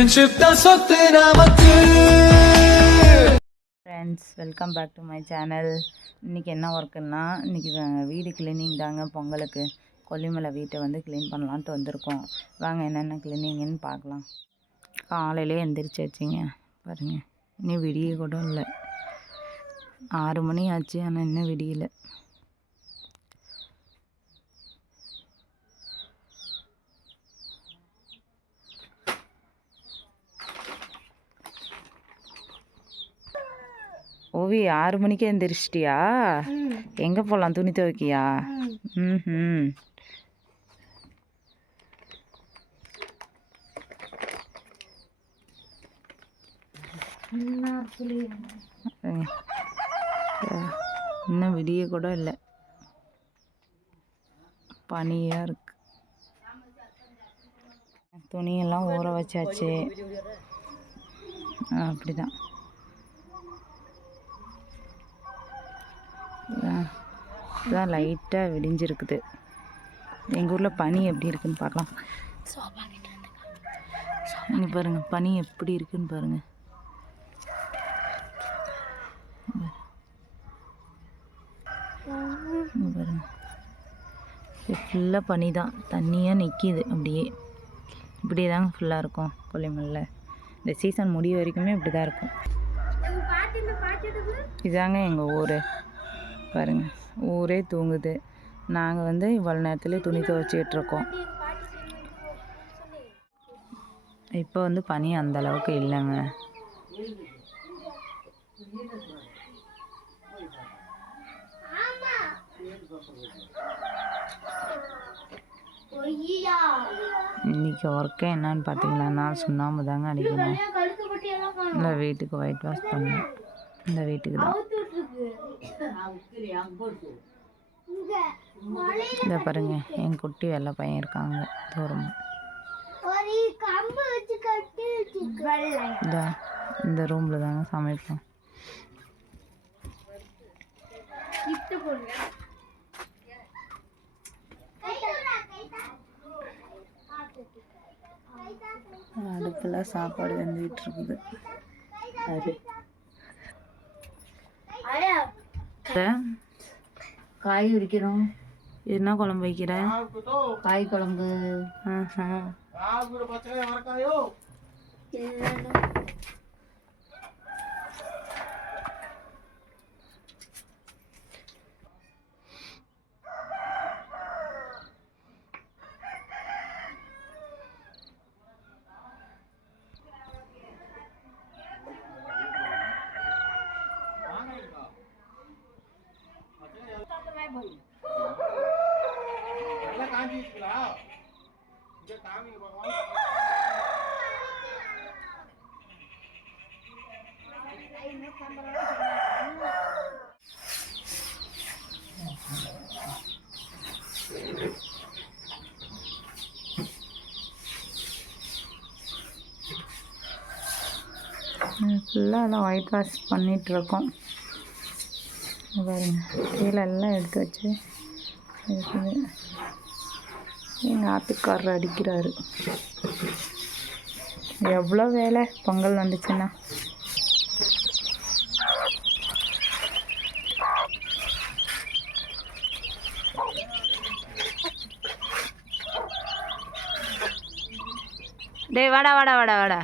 Friendship தான் சொத்து நமக்கு. Friends, welcome back to my channel. இன்றைக்கி என்ன ஒர்க்குன்னா, இன்றைக்கி வீடு கிளீனிங் தாங்க. பொங்கலுக்கு கொல்லிமலை வீட்டை வந்து க்ளீன் பண்ணலான்ட்டு வந்திருக்கோம். வாங்க என்னென்ன க்ளீனிங்குன்னு பார்க்கலாம். காலையிலே எந்திரிச்சு வச்சிங்க பாருங்கள், இன்னும் விடிய கூட இல்லை. 6 மணி ஆச்சு, ஆனால் இன்னும் விடியலை. ஓவி 6 மணிக்கே எந்திரிச்சிட்டியா? எங்கே போகலாம், துணி துவைக்கியா? ம் இன்னும் விடிய கூட இல்லை, பனியாக இருக்கு. துணியெல்லாம் ஊற வச்சாச்சு. அப்படிதான் இதான் லைட்டாக விடிஞ்சிருக்குது. எங்கள் ஊரில் பனி எப்படி இருக்குன்னு பார்க்கலாம். இங்கே பாருங்கள், பனி எப்படி இருக்குன்னு பாருங்கள். பாருங்கள், ஃபுல்லாக பனி தான், தண்ணியாக நிற்கிது. இப்படியே தாங்க ஃபுல்லாக இருக்கும் கொல்லிமலையில். இந்த சீசன் முடிய வரைக்குமே இப்படி தான் இருக்கும். இதாங்க எங்கள் ஊர். பாருங்கள், ஊரே தூங்குது. நாங்கள் வந்து இவ்வளோ நேரத்துலேயே துணி துவைச்சிட்ருக்கோம். இப்போ வந்து பனி அந்தளவுக்கு இல்லைங்க. இன்றைக்கி ஒர்க்கு என்னன்னு பார்த்தீங்களா, சுண்ணாம்பு தாங்க அடிக்கணும். இந்த வீட்டுக்கு ஒயிட் வாஷ் பண்ணணும். இந்த வீட்டுக்கு தான். இதை பாருங்க, என் குட்டி வெள்ளை பையன் இருக்காங்க தூரமாக. இந்த ரூமில் தாங்க சமைப்போம். அடுப்பில் சாப்பாடு வெந்துக்கிட்டு இருக்குது. காய் உரிக்கிறோம். என்ன குழம்பு வைக்கிற? காய் குழம்பு. ஃபுல்லாக எல்லாம் ஒயிட் வாஷ் பண்ணிகிட்ருக்கோம். பாருங்க, கீழே எல்லாம் எடுத்து வச்சு இருக்குது. எங்கள் ஆத்துக்காரர் அடிக்கிறாரு. எவ்வளோ வேலை பொங்கல் வந்துச்சுன்னா. டேய் வாடா வாடா வாடா வாடா.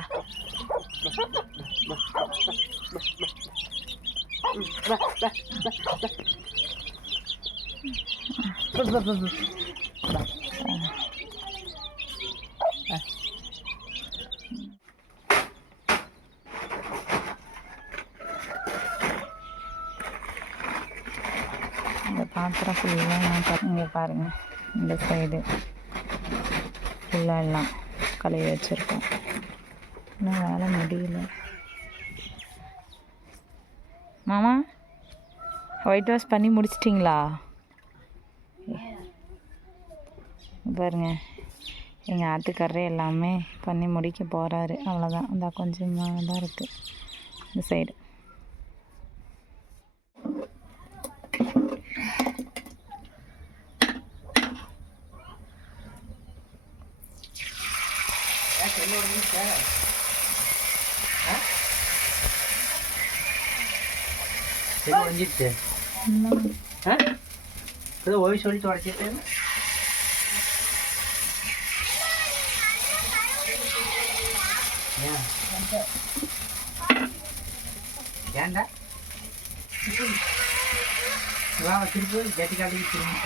இந்த பாத்திரம் ஃபுல்லாக இங்கே பாருங்கள், இந்த சைடு ஃபுல்லாக எல்லாம் கழுவி வச்சுருக்கோம். இன்னும் வேலை முடியல. மாமா, ஒயிட் வாஷ் பண்ணி முடிச்சிட்டிங்களா? பாருங்க, எங்கள் ஆத்துக்காரரே எல்லாமே பண்ணி முடிக்க போகிறாரு. அவ்வளோதான், அந்த கொஞ்சமாக தான் இருக்குது இந்த சைடு. எது வந்துச்சு ஏதோ ஓய் சொல்லி தொடச்சிட்டு ஏன்டா திருப்பி ஜட்டி காட்டிக்கு திரும்பி